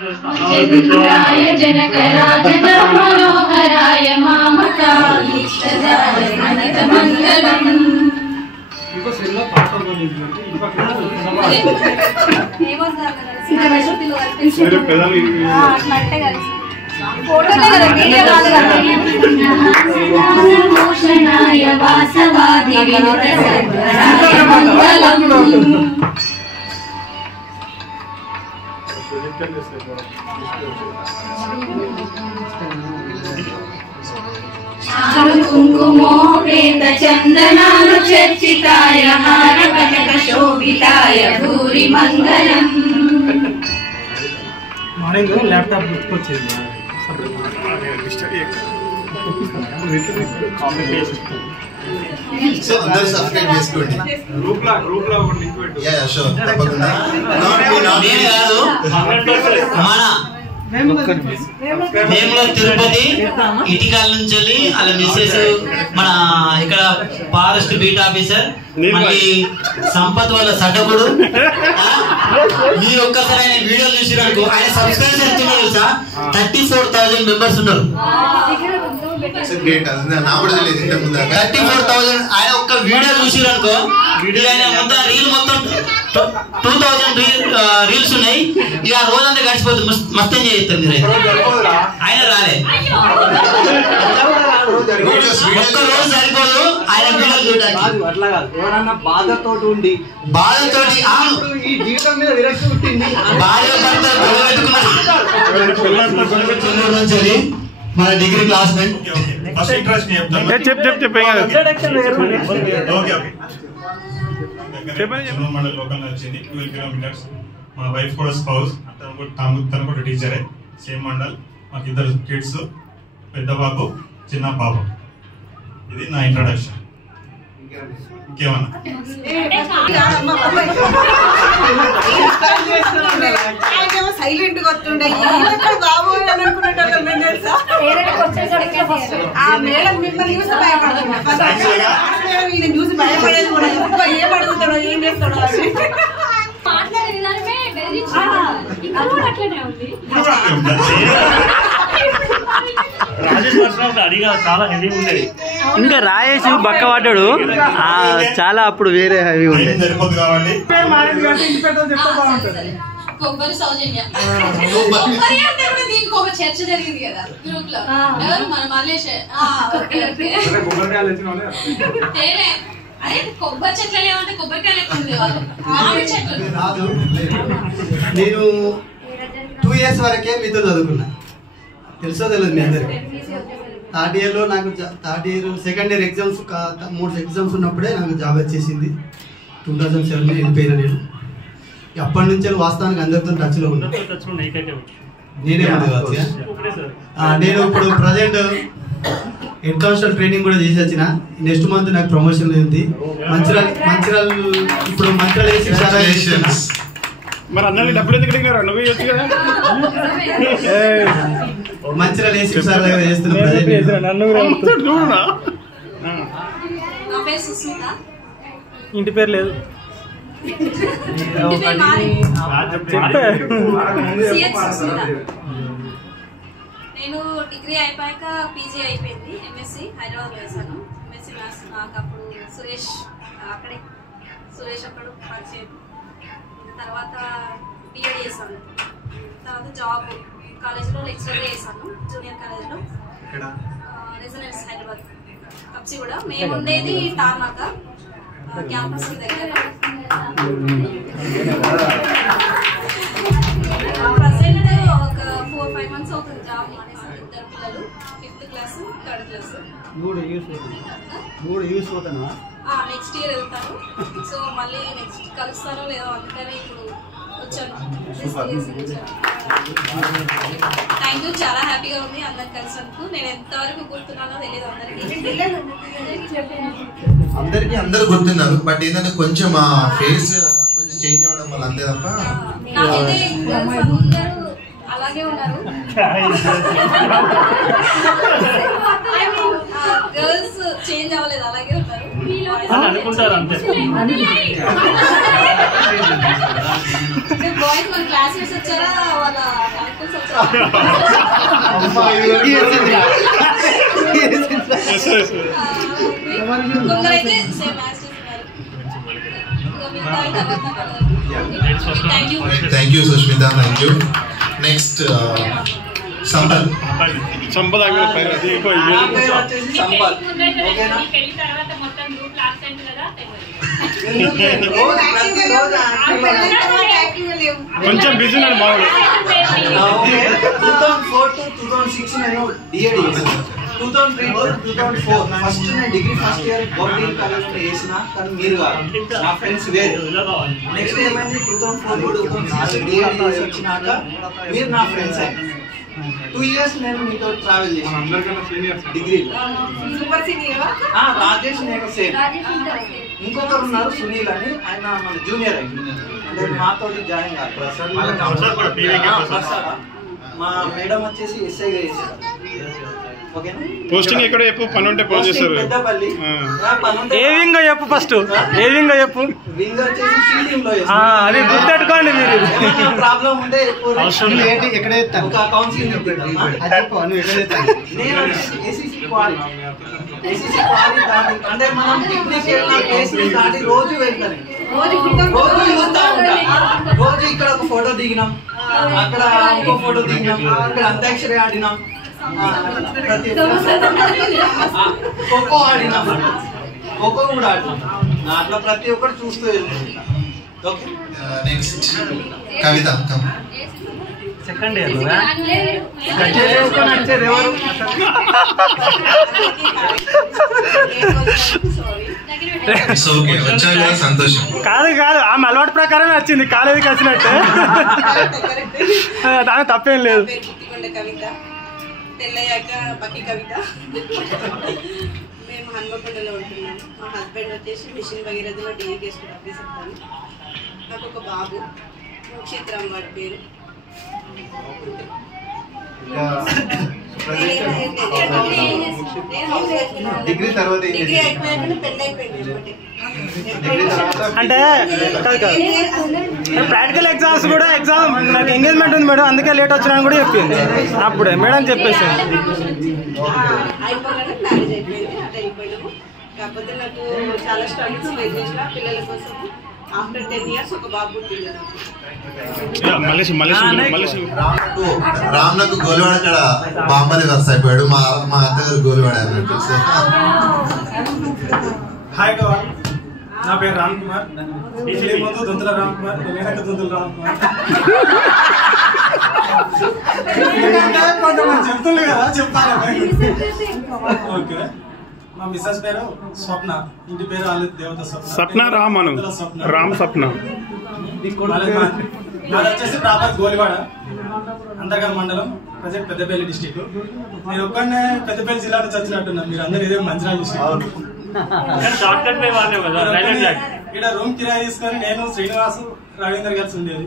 చంద్రాయ జనకరాజన మనోహరాయ మామకాయిష్టదాయ అనంత మంగళం. భూషణాయ వాసవాది వినుత సర్వరాయ మంగళం. కుంకుమోపేత చందనాలు చర్చితాయ హార కనక శోభితాయ భూరి మంగళం. మార్నింగ్ ల్యాప్టాప్ గుర్తుకొచ్చింది. సో అందరూ సబ్స్క్రైబ్ చేసుకోండి. గ్రూప్ లో ఒక లింక్ పెట్టు. యా షూర్ తప్పకుండా. నేను కాదు మన మేము తిరుపతి ఇటికాల నుంచి వెళ్ళి అలా మిస్సెస్ మన ఇక్కడ ఫారెస్ట్ బీట్ ఆఫీసర్ మళ్ళీ సంపత్ వాళ్ళ సటకుడు మీరు ఒక్కసారి ఆయన వీడియోలు చూసినట్టు ఆయన సబ్స్క్రైబర్స్ ఎంత ఉన్నారు తెలుసా? 34,000 మెంబర్స్ ఉన్నారు. 34,000 ఆయన ఒక్క వీడియో చూసిరనుకో ఆయన మొత్తం రీల్ మొత్తం 2,000 రీల్స్ ఉన్నాయి. ఇక రోజంతా గడిచిపోతుంది. మస్తు ఎంజాయ్ చేస్తారు మీరు. ఆయన రాలే ఒక్క రోజు సరిపోదు ఆయన వీడియోలు చూడడానికి. అట్లా కాదు, ఎవరన్నా బాధతోటి ఉండి బాధతోటి ఈ జీవితం మీద విరక్తి పుట్టింది భార్య భర్త మన డిగ్రీ క్లాస్మేట్ మండల్ లోకల్ వచ్చింది 12 కిలోమీటర్స్. మా వైఫ్ కూడా స్పౌస్, తను కూడా టీచరే, సేమ్ మండల్. మాకు 2 కిడ్స్, పెద్ద బాబు చిన్న బాబు. ఇది నా ఇంట్రడక్షన్. ఇంకేమన్నా సైలెంట్ గా వస్తుండే బాబు అనుకునేటోళ్ళం మేము తెలుసా. మేడం మిమ్మల్ని చూసి భయపడుతున్నాం, ఈయన చూసి భయపడేది కూడా. ఏం అడుగుతాడో ఏం చేస్తాడో అని ఇంకా రాయేష్ బక్క పడ్డాడు చాలా. అప్పుడు వేరే అవి ఉండే. కొబ్బరి సౌజన్య కొబ్బరి అంటే కూడా దీనికి ఒక చర్చ జరిగింది కదా గ్రూప్ లో. ఎవరు మన మల్లేష్. అరే కొబ్బరి చెట్లు ఏమంటే కొబ్బరికాయలు ఎక్కువ ఉండేవాళ్ళు. నేను 2 years వరకే మీతో చదువుకున్నా, తెలుసో తెలియదు మీ అందరికి. థర్డ్ ఇయర్లో నాకు సెకండ్ ఇయర్ ఎగ్జామ్స్ 3 ఎగ్జామ్స్ ఉన్నప్పుడే నాకు జాబ్ వచ్చేసింది. 2007లో వెళ్ళిపోయినా నేను. అప్పటి నుంచి వాస్తవానికి అందరితో టచ్లో ఉన్నా. నేనే నేను ఇప్పుడు ప్రజెంట్ హెడ్ కానిస్టేబుల్ ట్రైనింగ్ కూడా చేసి వచ్చిన. నెక్స్ట్ మంత్ నాకు ప్రమోషన్ ఉంది. మంచిర్యాల ఇప్పుడు మంచిర్యాల మరి అందరినీ డబ్బులు ఎందుకు అడిగినారు? నువ్వే వచ్చు కదా. మంచిర్యాల సార్ దగ్గర చేస్తున్నాం. ఇంటి పేరు లేదు. నేను డిగ్రీ అయిపోయాక పీజీ అయిపోయింది. ఎంఎస్సి హైదరాబాద్ వేసాను. MSc maths. నాకు అప్పుడు సురేష్ అక్కడే అప్పుడు పరిచయం. తర్వాత బిఎడ్ చేశాను. తర్వాత జాబ్ కాలేజీలో లెక్చరర్ చేశాను, జూనియర్ కాలేజ్లో, రెసిడెన్స్ హైదరాబాద్ కప్సి కూడా. మేము ఉండేది టార్నాక క్యాంపస్ దగ్గర. ప్రజెంట్ ఒక 4-5 months అవుతుంది జాబ్ మానేసి. 2 పిల్లలు, 5th class 3rd class. 3 use అవుతానా? నెక్స్ట్ ఇయర్ వెళ్తాను. సో మళ్ళీ నెక్స్ట్ కలుస్తారో లేదో అందుకని ఇప్పుడు వచ్చాను. థ్యాంక్ యూ, చాలా హ్యాపీగా ఉంది అందరికి కలిసినందుకు. నేను ఎంతవరకు గుర్తున్నానో తెలియదు అందరికి అందరు గుర్తున్నారు. బట్ ఏంటంటే కొంచెం ఆ ఫేస్ కొంచెం చేంజ్ అవ్వడం వల్ల అంతే తప్ప నాకైతే అందరూ అలాగే ఉన్నారు. గర్ల్స్ చేంజ్ అవ్వలేదు, అలాగే ఉన్నారు. బాయ్స్ మన క్లాస్మేట్స్ వచ్చారా వాళ్ళ అంకుల్స్ వచ్చారా కొందరైతే సేమ్ మాస్టర్స్ ఉన్నారు. Thank you Sushmita, thank you. Next Sampal. సంపద కొంచెం బిజీ ఉన్నాడు మామూలు. 2004 to 2006 నేను డిఎడి చేశాను. 2003 to 2004 ఫస్ట్ నేను డిగ్రీ ఫస్ట్ ఇయర్ గవర్నమెంట్ కాలేజ్లో చేసిన, కానీ మీరు నా ఫ్రెండ్స్ వేరు. నెక్స్ట్ ఏమైంది 2004 to 2006 డిఎడి చేసి వచ్చినాక మీరు నా ఫ్రెండ్స్ అయ్యారు. 2 years నేను మీతో ట్రావెల్ చేశాను డిగ్రీ. సూపర్ సీనియర్ రాజేష్ నేను సేమ్. ఇంకొకరు ఉన్నారు సునీల్ అని, ఆయన మన జూనియర్ అంటే మాతో జాయిన్ కాదు. మా మేడం వచ్చేసి ఎస్ఐగా చేశారు. పోస్టింగ్ ఎక్కడ చెప్పు, పని ఉంటే పోస్ట్ చేస్తారు. పెద్దపల్లి ఏ వింగ్ చెప్పు, ఫస్ట్ ఏ వింగ్ చెప్పు. వింగ్ వచ్చేసి షీల్డింగ్ లో అది గుర్తెట్టుకోండి మీరు. ప్రాబ్లం ఉంటే ఎక్కడ ఒక కౌన్సిలింగ్ నేను వచ్చేసి ఏసీసీ క్వారీ దాటి, అంటే మనం పిక్నిక్ వెళ్ళిన ప్లేస్ దాటి రోజు వెళ్తాను, రోజు చూస్తా ఉంటా. రోజు ఇక్కడ ఒక ఫోటో దిగినాం, అక్కడ ఇంకో ఫోటో దిగినాం, ఇక్కడ అంత్యాక్షరి ఆడినాం, ఖోఖో ఆడినాం, ఖోఖో కూడా ఆడినాం. అట్లా ప్రతి ఒక్కరు చూస్తూ వెళ్తాం. నెక్స్ట్ కవిత. సెకండ్ ఇయర్ సంతోషం. కాదు ఆమె అలవాటు ప్రకారం వచ్చింది, కాలేజీకి వచ్చినట్టు. దాని తప్పేం లేదు. కవిత పెళ్ళయ్యాక పక్కి కవిత. మేము హన్మకొండలో ఉంటున్నాము. మా హస్బెండ్ వచ్చేసి మిషన్ భగీరథలో డిఈ గెస్ట్ ఆఫీసర్. నాకు ఒక బాబు, నక్షత్రం వాడి పేరు. డిగ్రీ తర్వాత డిగ్రీ అయిపోయాక పెళ్ళి అయిపోయింది. అంటే ప్రాక్టికల్ ఎగ్జామ్స్ కూడా నాకు ఎంగేజ్మెంట్ ఉంది మేడం, అందుకే లేట్ వచ్చినా కూడా చెప్పింది. అప్పుడే మేడం చెప్పేసి అయిపోగానే మ్యారేజ్ అయిపోయింది. అది అయిపోయినాము. కాకపోతే నాకు చాలా స్ట్రగుల్స్ ఫేస్ చేసిన పిల్లల కోసం. ఆఫ్టర్ 10 years ఒక బాబు పుట్టింది. రామ్నకు గోలివాడ ఇక్కడ బాంబని వస్తాయి అయిపోయాడు. మా అత్తగారు గోలివాడ అన్నట్టు. హాయ్ నా పేరు రామ్ కుమార్. ముందు దొంతుల రామ్ కుమార్, వెనక దొంతుల రామ్ కుమార్. కొంతమంది చెప్తుంది కదా, చెప్తారా? ఓకే. మా మిస్సెస్ పేరు స్వప్న, ఇంటి పేరు ఆలిత్ దేవత స్వప్న రామను రామ్ స్వప్న. మాది వచ్చేసి ప్రాపర్ గోలివాడ, అంతర్గల్ మండలం, ప్రజెంట్ పెద్దపల్లి డిస్టిక్. నేను ఒక్కనే పెద్దపల్లి జిల్లా నుంచి వచ్చినట్టున్నాను. మీరు అందరు ఇదే మంచిర్యాల డిస్టిక్. ఇక్కడ రూమ్ కిరాయి తీసుకొని నేను శ్రీనివాసు రవీంద్ర కలిసి ఉండేది.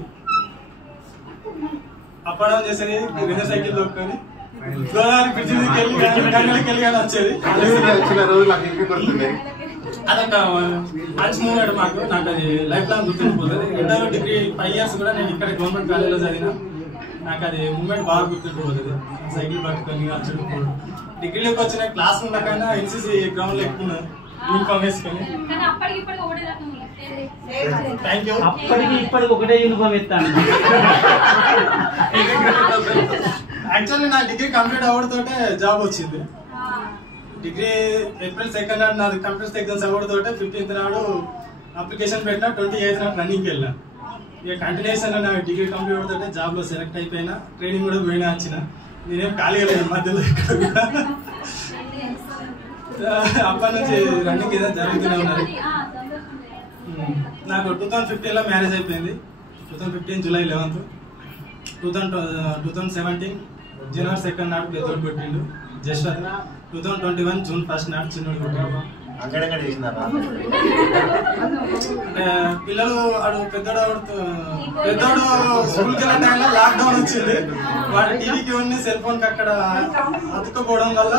అప్ అండ్ డౌన్ చేసేది విజయ సైకిల్ దొక్కుని గోదావరి బ్రిడ్జి మీదకి వెళ్ళి గంగలకి వెళ్ళి కానీ వచ్చేది. అదొక మంచి మూమెంట్ మాకు. నాకు అది లైఫ్ లాంగ్ గుర్తుండిపోతుంది. ఇంటర్ డిగ్రీ 5 years కూడా నేను ఇక్కడ గవర్నమెంట్ కాలేజ్లో చదివిన. నాకు అది మూమెంట్ బాగా గుర్తుండిపోతుంది. సైకిల్ పట్టుకొని చెడుకోవడం. డిగ్రీలోకి వచ్చిన క్లాస్ ఉండకైనా ఎన్సీసీ గ్రౌండ్ లో ఎక్కువ యూనిఫామ్ వేసుకొని. అప్పటికి ఇప్పటికి ఒకటే యూనిఫామ్ ఇస్తాను. యాక్చువల్లీ నా డిగ్రీ కంప్లీట్ అవ్వడంతోటే జాబ్ వచ్చింది. డిగ్రీ April 2nd నాడు నాది కంప్యూటర్ ఎగ్జామ్స్ అవ్వడంతోటే 15th నాడు అప్లికేషన్ పెట్టినా, 28th నాడు రన్నింగ్కి వెళ్ళా. ఇక కంటిన్యూషన్ నా డిగ్రీ కంప్లీట్ అవ్వడంతోటే జాబ్ లో సెలెక్ట్ అయిపోయినా. ట్రైనింగ్ కూడా పోయినా వచ్చిన. నేనేం ఖాళీగా లేదు మధ్యలో ఇక్కడ కూడా. అప్పటి నుంచి రన్నింగ్ ఏదో జరుగుతూనే ఉన్నది. నాకు 2015లో మ్యారేజ్ అయిపోయింది. 2015 July 11th. 2017 January 2nd నాడు పెద్దోడు పుట్టిండు జశ్వత్. 2021 June 1st నాడు చిన్నోడు పుట్టిండు. పిల్లలు పెద్దోడు స్కూల్కి వెళ్ళే టైంలో లాక్డౌన్ వచ్చింది. వాడి టీవీకి ఉన్న సెల్ ఫోన్ కి అక్కడ అతుక్కుపోవడం వల్ల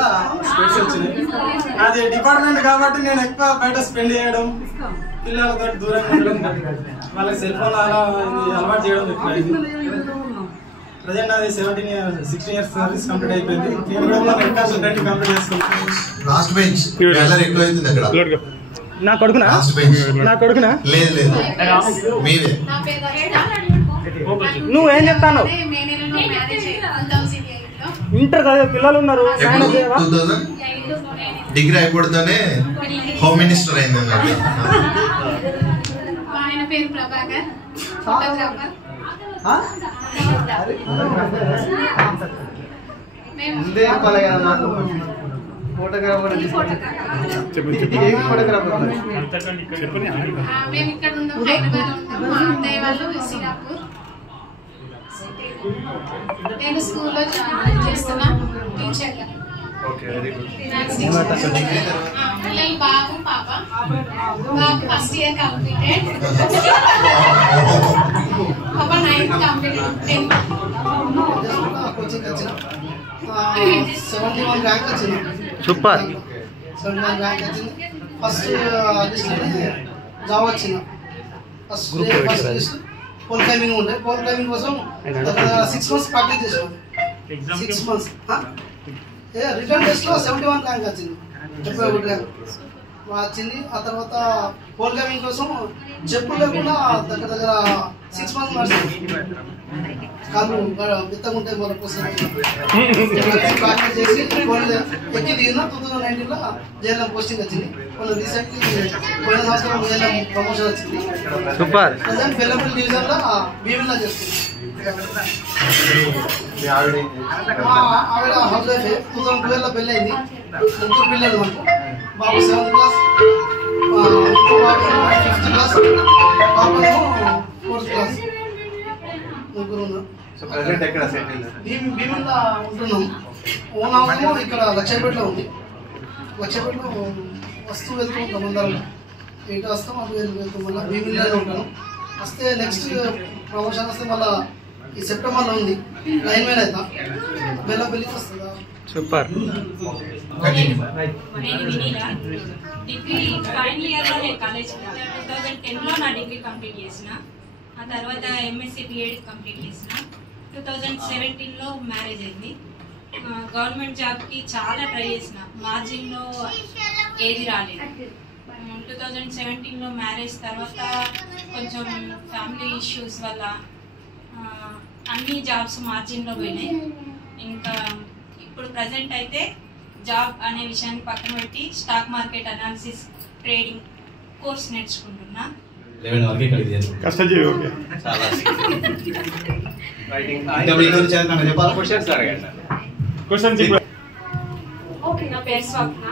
స్పెట్స్ వచ్చింది. అది డిపార్ట్మెంట్ కాబట్టి నేను ఎక్కువ బయట స్పెండ్ చేయడం, పిల్లలతో దూరంగా ఉండడం, వాళ్ళకి సెల్ ఫోన్ అలా అలవాటు చేయడం ఎక్కువైంది. ప్రజెంట్ అది 16 years సర్వీస్ కంప్లీట్ అయిపోయింది. నేను కూడా కంప్లీట్ చేసుకుంటాను. లాస్ట్ బెంచ్ గ్యాలరీ ఎక్కువ అవుతుంది అక్కడ. నా కొడుకునా? లాస్ట్ బెంచ్ నా కొడుకునా? లేదు లేదు మీవే. నా పేరు నువ్వేం చెప్తాను? ఇంటర్ చదివే పిల్లలు ఉన్నారు. 2000 డిగ్రీ అయిపోతూనే హోమ్ మినిస్టర్ అయింది అన్నట్టు. ఆయన పేరు ప్రభాకర్, ఫోటోగ్రాఫర్. మేము ఇక్కడ ఉన్నాం, హైదరాబాద్ ఉంటాం. మా అత్తయ్య వాళ్ళు శ్రీరాపూర్. నేను స్కూల్లో జాయిన్ చేస్తున్నా టీచర్గా. పిల్లలు బాబు పాప. బాబు ఫస్ట్ ఇయర్ కంప్లీటెడ్, పాప 9th కంప్లీటెడ్, 10th. 71 ర్యాంక్ వచ్చింది. సూపర్. 71 ర్యాంక్ వచ్చింది. ఫస్ట్ లిస్ట్ జాబ్ వచ్చింది. ఫస్ట్ లిస్ట్ పోల్ క్లైంబింగ్ ఉండే. పోల్ క్లైంబింగ్ కోసం 6 months ప్రాక్టీస్ చేసాం. 6 months రిటర్న్ టెస్ట్ లో 71 ర్యాంక్ వచ్చింది. 71 ర్యాంక్ వచ్చింది. ఆ తర్వాత పోల్ క్లైంబింగ్ కోసం చెప్పులు లేకుండా దగ్గర 6 months నడిచింది. కాళ్ళు విత్తగుంటే మన కోసం ప్రాక్టీస్ చేసి ఎక్కి దిగిన 2019లో జేఎల్ఎం పోస్టింగ్ వచ్చింది. మన రీసెంట్లీ పోయిన సంవత్సరం జేఎల్ఎం ప్రమోషన్ వచ్చింది. సూపర్. ప్రజెంట్ బెల్లపల్లి డివిజన్ లో భీమిలా చేస్తుంది. ఆవిడ హౌస్ వైఫ్. 2012 లో పెళ్ళి అయింది. 3 పిల్లలు మనకు. బాబు 7th క్లాస్, బాబు 5th క్లాస్, బాబు 4th క్లాస్. ముగ్గురు ఉన్నారు. భీమిలా ఉంటున్నాం. ఓన్ హౌస్ ఇక్కడ లక్షపేటలో ఉంది. లక్షపేటలో వస్తూ వెళ్తూ ఉంటాం. అందరం ఇటు వస్తాం, అటు వెళ్తాం. మళ్ళీ భీమిలానే ఉంటాను. వస్తే నెక్స్ట్ ప్రమోషన్ వస్తే మళ్ళీ ఈ సెప్టెంబర్లో ఉంది. లైన్ మ్యాన్ అవుతా. బెల్లపల్లికి వస్తుందా? సూపర్. నేను వినీలా. డిగ్రీ ఫైనల్ ఇయర్లో నేను కాలేజ్కి 2010లో నా డిగ్రీ కంప్లీట్ చేసిన. ఆ తర్వాత ఎంఎస్సీ బిఎడ్ కంప్లీట్ చేసిన. 2017లో మ్యారేజ్ అయింది. గవర్నమెంట్ జాబ్కి చాలా ట్రై చేసిన, మార్జిన్లో ఏది రాలేదు. 2017లో మ్యారేజ్ తర్వాత కొంచెం ఫ్యామిలీ ఇష్యూస్ వల్ల అన్ని జాబ్స్ మార్జిన్లో పోయినాయి. ఇంకా ఇప్పుడు ప్రజెంట్ అయితే జాబ్ అనే విషయాన్ని పక్కన పెట్టి stock market analysis trading course నేర్చుకుంటున్నా. కష్టజీవి. ఓకే. నా పేరు స్వప్న.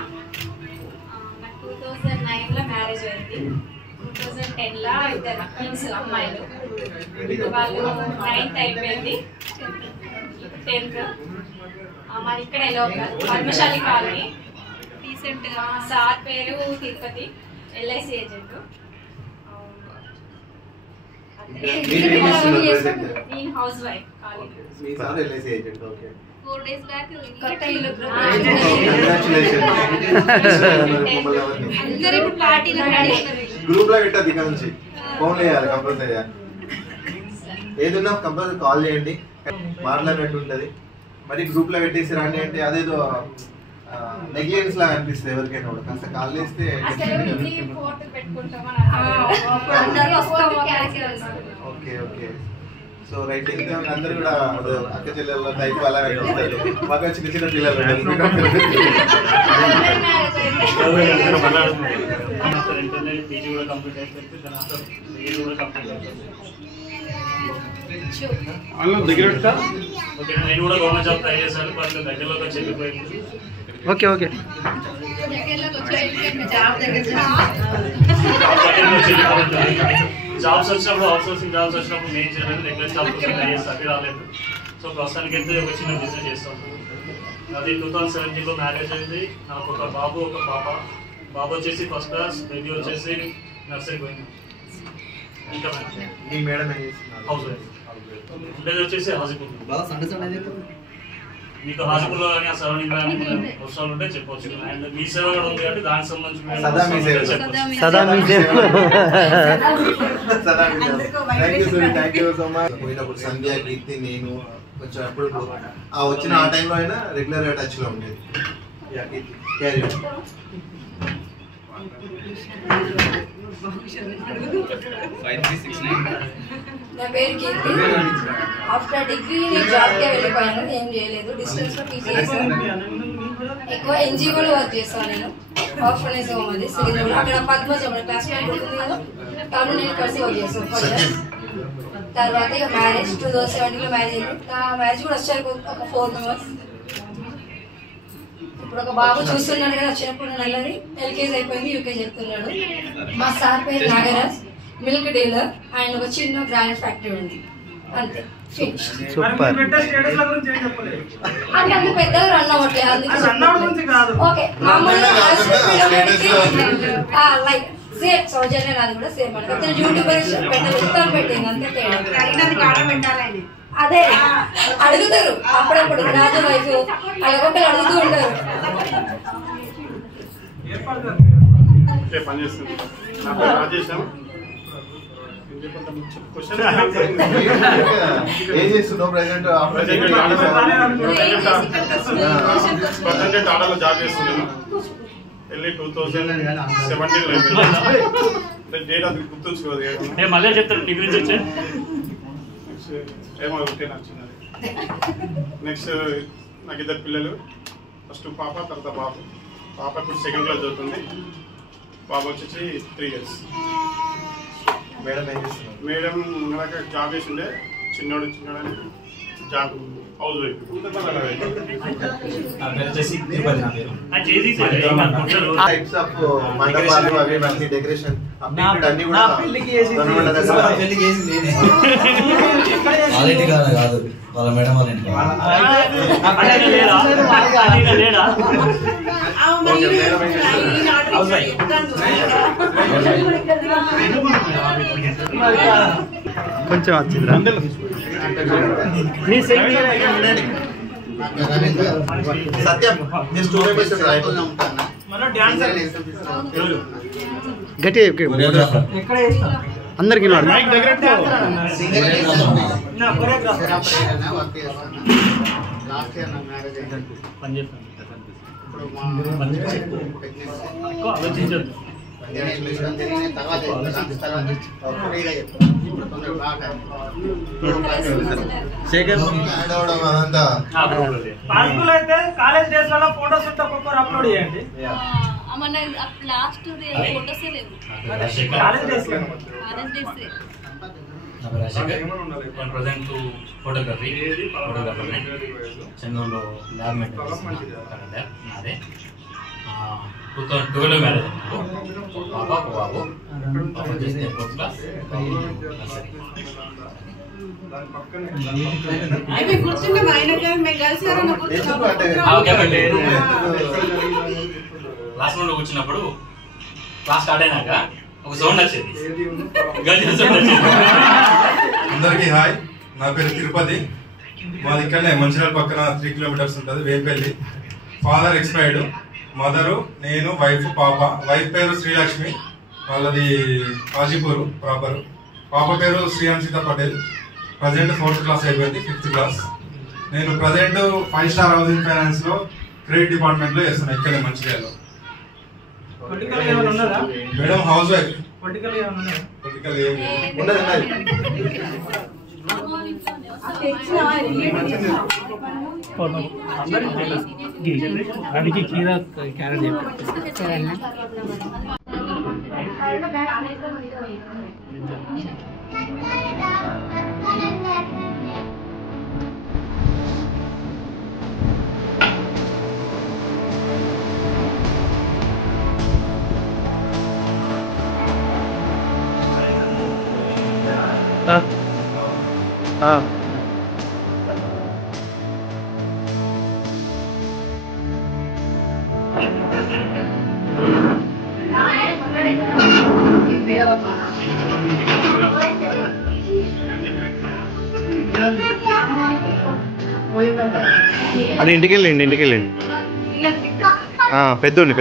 నాకు 2009లో మ్యారేజ్ అయింది. 2010లో ఇద్దరు ట్విన్స్ అమ్మాయిలు. వాళ్ళు 9th అయిపోయింది, 10th. మరి ఇక్కడ లోకల్ పద్మశాలి కాలనీ. రీసెంట్గా సార్ పేరు తిరుపతి, ఎల్ఐసి ఏజెంట్. నేను house wife. Colony 4 days back కొత్త ఇల్లు గ్రూప్ లో పెట్టద్దు. ఇక్కడ నుంచి ఫోన్ చేయాలి కంపల్సరీ. ఏదన్నా కంపల్సరీ కాల్ చేయండి, మాట్లాడినట్టు ఉంటది. మరి గ్రూప్ లో పెట్టేసి రాండి అంటే అదేదో నెగ్లిజెన్స్ లాగా అనిపిస్తుంది ఎవరికైనా కూడా. కాస్త కాల్ చేస్తే ఓకే ఓకే. So right. ఇంకా అందరు కూడా అక్క చెల్లెళ్ళ టైప్ అలా వస్తారు. బాగా చిన్న చిన్న పిల్లలు నేను కూడా గవర్నమెంట్ జాబ్ ట్రై చేశాను. బట్ దగ్గరలో చెల్లిపోయింది. Okay okay. జాబ్స్ వచ్చినప్పుడు అవుట్సోర్సింగ్ జాబ్స్ వచ్చినప్పుడు నేను చేయలేదు. రెగ్యులర్ జాబ్ ట్రై చేస్తే అది రాలేదు. సో ప్రస్తుతానికి అయితే ఒక చిన్న బిజినెస్ చేస్తాం. అది 2017లో మ్యారేజ్ అయింది. నాకు ఒక బాబు ఒక పాప. బాబు వచ్చేసి ఫస్ట్ క్లాస్, బేబీ వచ్చేసి నర్సరీ పోయింది. ఇంకా హౌస్ వైఫ్. ఉండేది వచ్చేసి హాజీపూర్. మీకు హాస్పిటల్లో కానీ ఆ సరౌండింగ్ అవసరాలు ఉంటే చెప్పవచ్చు. అండ్ మీ సేవ కూడా ఉంది కాబట్టి దానికి సంబంధించి పోయినప్పుడు సంధ్య కీర్తి నేను కొంచెం అప్పుడు వచ్చిన ఆ టైంలో అయినా రెగ్యులర్ గా టచ్ లో ఉండేది. నా పేరు కీర్తి. ఆఫ్టర్ డిగ్రీ నేను జాబ్కే వెళ్ళిపోయాను, ఏం చేయలేదు. డిస్టెన్స్ లో పీజీ చేశాను. ఎక్కువ ఎన్జిఓలో వర్క్ చేస్తాను నేను. ఆర్ఫనైజ్ హోమ్ అది సికింద్రాబాద్. అక్కడ పద్మజ క్లాస్ ఉంటుంది కదా, కాబట్టి నేను కలిసి వర్క్ చేస్తాను 4 years. తర్వాత ఇక మ్యారేజ్ 2017లో మ్యారేజ్ అయింది. మ్యారేజ్ కూడా వచ్చారు ఒక 4 members. ఇప్పుడు ఒక బాబు చూస్తున్నాడు కదా, వచ్చినప్పుడు నల్లది ఎల్కేజీ అయిపోయింది, యూకేజీ చెప్తున్నాడు. మా సార్ పేరు నాగరాజ్, మిల్క్ డీలర్. ఆయన ఒక చిన్న గ్రానైట్ ఫ్యాక్టరీ ఉంది, అంతే. అంటే అంత పెద్దగా రన్ అవ్వట్లేదు, అందుకే ఓకే. మామూలుగా లైక్ సేమ్ సౌజన్య నాది కూడా సేమ్ అంటే యూట్యూబర్ పెట్టింది, అంతే తేడా. అదే అడుగుతారు అప్పుడప్పుడు, రాజు వైఫ్ అలాగొకరు అడుగుతూ ఉంటారు. ఏం చేస్తున్నావు ప్రెసెంట్? ఆర్డర్లో జాబ్ చేస్తున్నాను. వెళ్ళి 2017లో డేట్ అది గుర్తుంచుకోదు. మళ్ళీ చెప్తాను డిగ్రీ నుంచి ఏమో నచ్చింది. నెక్స్ట్ నాకు 2 పిల్లలు. ఫస్ట్ పాప, తర్వాత బాబు. పాప ఇప్పుడు 2nd class చదువుతుంది, బాబు వచ్చేసి 3 years. మేడం ఏం చేస్తున్నారు? మేడం నాకు జాబ్ చేసిండే, చిన్నోడు job house wife. Types of మండపాలు అవి మంచి డెకరేషన్ అన్ని కూడా కాదు వాళ్ళ మేడం వాళ్ళ ఇంట్లో కొంచెం వచ్చింది. సత్యం గట్టి అందరికి అయితే కాలేజ్ డేస్ లో ఫోటోస్ ఉంటే ఒక్కొక్కరు అప్లోడ్ చేయండి. లాస్ట్ ఫోటోసే లేవు. కాలేజ్ డేస్ లో ప్రజెంట్ ఫోటోగ్రఫీ చెన్నూరులో ల్యాబ్ మెయింటెనెన్స్ నాదే. 2012 మ్యారేజ్ పాప బాబు. పాప చేస్తే 4th class, క్లాస్ రూమ్ లో కూర్చున్నప్పుడు క్లాస్ స్టార్ట్ అయినాక ఒక సౌండ్ వచ్చేది, గజల్ సౌండ్ వచ్చేది. అందరికీ హాయ్, నా పేరు తిరుపతి. మాది ఇక్కడనే మంచిర్యాల పక్కన 3 kilometers ఉంటుంది, వేపల్లి. ఫాదర్ ఎక్స్పైర్డ్, మదరు, నేను, వైఫ్, పాప. వైఫ్ పేరు శ్రీలక్ష్మి, వాళ్ళది హాజీపూర్ ప్రాపర్. పాప పేరు శ్రీహంసిత పటేల్. ప్రజెంట్ 4th class అయిపోయింది, 5th class. నేను ప్రజెంట్ 5 star హౌసింగ్ ఫైనాన్స్ లో క్రెడిట్ డిపార్ట్మెంట్ లో చేస్తున్నాను, ఇక్కడే మంచిర్యాలలో. Madam housewife. పొలిటికల్ అడిగి కీరా క్యారెట్ అది ఇంటికి వెళ్ళండి పెద్దోడిని